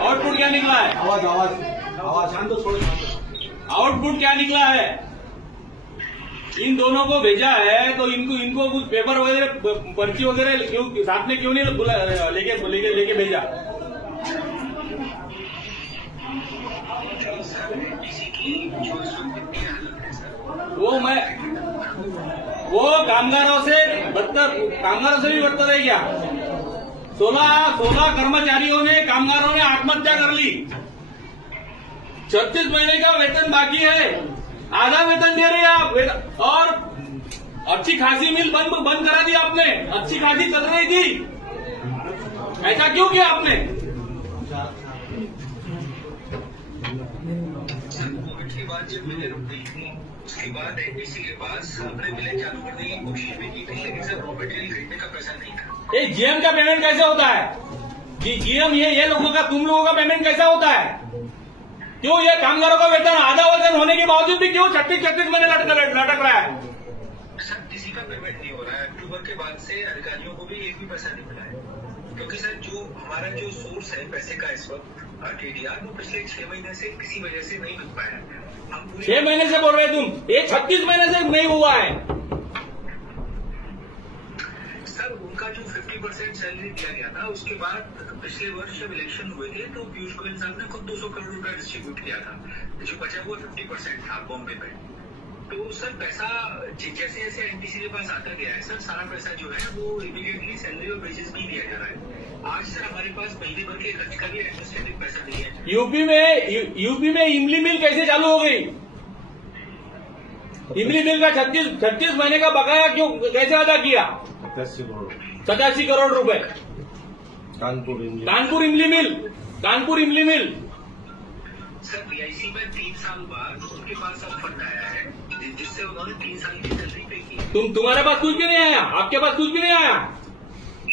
Output क्या निकला है? आवाज आवाज आवाज शांत थोड़ा आउटपुट क्या निकला है? इन दोनों को भेजा है तो इनको कुछ पेपर वगैरह पर्ची वगैरह क्यों साथ में क्यों नहीं बुला लेके भेजा? वो कामगारों से भी बदतर है क्या? 16 कर्मचारियों ने कामगारों ने आत्महत्या कर ली। 36 महीने का वेतन बाकी है, आधा वेतन दे रहे हैं आप, और अच्छी खासी मिल बंद करा दी आपने। अच्छी खासी चल रही थी, ऐसा क्यों किया आपने? कोविड के बाद जब मिलें रुक गई थी, उसके बाद एनटीसी के पास हमने मिलें चालू करने की कोशिश भी की थी, लेकिन सर रॉ मटेरियल खरीदने का पैसा नहीं था। ये जीएम का पेमेंट कैसे होता है? जीएम ये लोगों का, तुम लोगों का पेमेंट कैसा होता है? क्यों ये कामगारों का वेतन आधा वेतन होने के बावजूद भी क्यों 36 महीने लटक रहा है? सर किसी का पेमेंट नहीं हो रहा है। अक्टूबर के बाद से अधिकारियों को भी एक भी पैसा नहीं मिला है, क्योंकि सर जो हमारा जो सोर्स है पैसे का इस वक्त टीडीआर, वो पिछले 6 महीने से किसी वजह से नहीं मिल पाया है। 6 महीने से बोल रहे तुम, ये 36 महीने से नहीं हुआ है। सर उनका जो 50% सैलरी दिया गया था, उसके बाद पिछले वर्ष जब इलेक्शन हुए थे तो पीयूष गोयल साहब ने खुद 200 करोड़ रुपया डिस्ट्रीब्यूट किया था, जो बचा हुआ 50% था बॉम्बे में। तो सर पैसा जैसे जैसे एनटीसी के पास आता गया है, सर सारा पैसा जो है वो इमीडिएटली सैलरी और वेजेस भी दिया जा रहा है। आज सर हमारे पास महीने भर के खर्च का भी एडमिनिस्ट्रेटिव पैसा नहीं है। यूपी में इमली मिल कैसे चालू हो गई? इमली मिल का 36 महीने का बकाया क्यों कैसे अदा किया? 87 करोड़ रुपए। कानपुर इमली मिल सर पीआईसी में 3 साल बाद उनके पास अब फंड आया है, जिससे उन्होंने 3 साल की सैलरी पे की। तुम्हारे पास कुछ भी नहीं आया? आपके पास कुछ भी नहीं आया?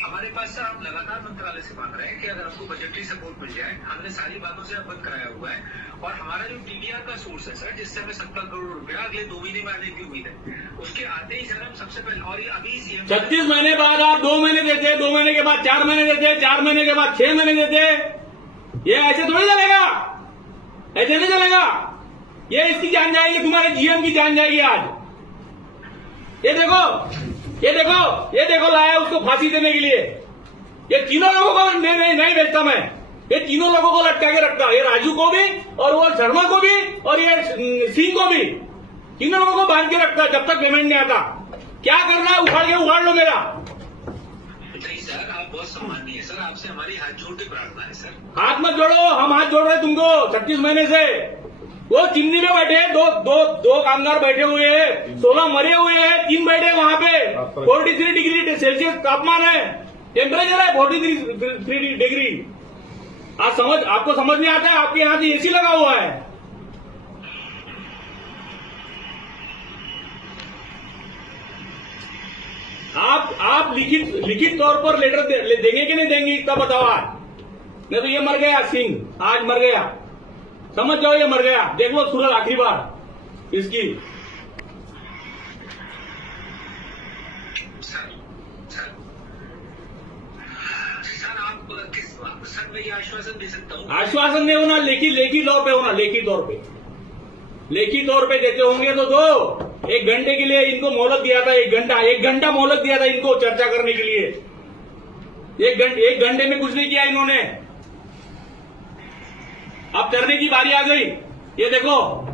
हमारे पास सर हम लगातार मंत्रालय से मांग रहे हैं कि अगर आपको बजटरी सपोर्ट मिल जाए। हमने सारी बातों से अवगत कराया हुआ है, और हमारा जो टीडीआर का सोर्स है सर, जिससे हमें 70 करोड़ रुपया अगले 2 महीने में आने की उम्मीद है, उसके आते ही सर हम सबसे पहले, और ये अभी सीएम 36 महीने बाद आप 2 महीने देते, 2 महीने के बाद 4 महीने देते, 4 महीने के बाद 6 महीने देते। ये ऐसे थोड़ी चलेगा, ऐसे नहीं चलेगा। ये इसकी जान जाएगी, तुम्हारे जीएम की जान जाएगी आज। ये देखो लाया उसको फांसी देने के लिए। ये तीनों लोगों को नहीं भेजता मैं, ये तीनों लोगों को लटका के रखता, ये राजू को भी और वो शर्मा को भी और ये सिंह को भी, तीनों लोगों को बांध के रखता जब तक पेमेंट नहीं आता। क्या करना है? उखाड़ लो मेरा। नहीं सर, आप बहुत सम्माननीय है सर, आपसे हमारी हाथ जोड़ के प्रार्थना है सर। हाथ मत जोड़ो, हम हाथ जोड़ रहे हैं तुमको 36 महीने से। वो चिमनी में बैठे हैं, दो कामगार बैठे हुए हैं, 16 मरे हुए हैं, 3 बैठे वहां पे। 43 डिग्री सेल्सियस तापमान है, टेम्परेचर है 43 डिग्री। आपको समझ नहीं आता है? आपके यहाँ से एसी लगा हुआ है। आप लिखित तौर पर लेटर देंगे कि नहीं देंगे, इतना बताओ आज। नहीं तो ये मर गया सिंह, आज मर गया, समझ जाओ ये मर गया। देख लो सूरज आखिरी बार इसकी। सर मैं ये आश्वासन दे सकता हूँ। आश्वासन नहीं होना, लेखी तौर पे होना, लेखी तौर पे देते होंगे तो दो। 1 घंटे के लिए इनको मोहलत दिया था, 1 घंटा मोहलत दिया था इनको चर्चा करने के लिए। 1 घंटे में कुछ नहीं किया इन्होंने। अब करने की बारी आ गई। ये देखो,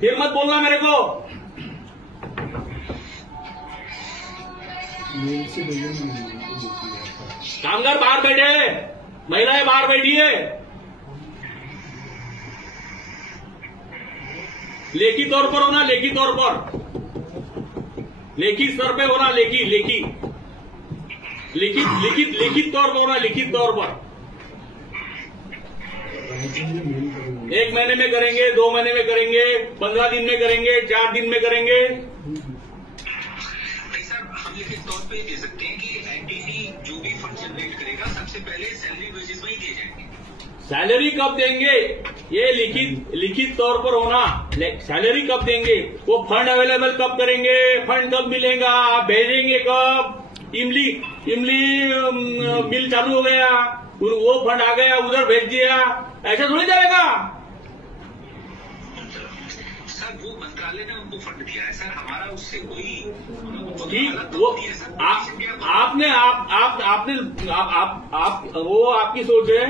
फिर मत बोलना मेरे को। कामगार बाहर बैठे हैं, महिलाएं बाहर बैठी है। लेखी तौर पर होना, लेखी स्तर पे होना, लिखित तौर पर होना, लिखित तौर पर। 1 महीने में करेंगे, 2 महीने में करेंगे, 15 दिन में करेंगे, 4 दिन में करेंगे। सर हम लिखित तौर पे दे सकते हैं कि एनटीसी जो भी फंड जनरेट करेगा, सबसे पहले सैलरी वेजेस में ही दिए जाएंगे। सैलरी कब देंगे ये लिखित तौर पर होना। सैलरी कब देंगे, वो फंड अवेलेबल कब करेंगे, फंड कब मिलेगा, आप भेजेंगे कब। इमली बिल चालू हो गया, वो फंड आ गया उधर भेज दिया, ऐसा थोड़ी चलेगा। सर वो मंत्रालय ने उनको फंड दिया है सर, हमारा उससे कोई ठीक, वो आपने वो आपकी सोच है,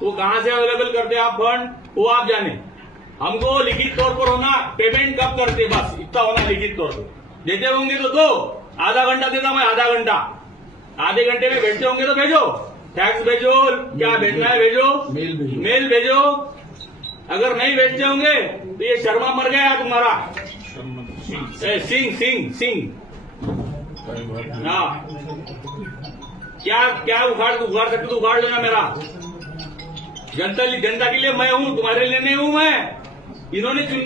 वो कहाँ से अवेलेबल करते आप फंड, वो आप जाने। हमको लिखित तौर पर होना, पेमेंट कब करते बस इतना होना लिखित तौर पर। देते होंगे तो दो, आधा घंटा देता मैं, आधा घंटा, आधे घंटे में भेजते होंगे तो भेजो, फैक्स भेजो, क्या भेजना है भेजो, मेल भेजो। अगर नहीं भेजते होंगे तो ये शर्मा मर गया तुम्हारा, सिंह हाँ, क्या उखाड़ सकते तो उखाड़ लेना मेरा। जनता के लिए मैं हूँ, तुम्हारे लिए नहीं हूँ मैं। इन्होंने चुन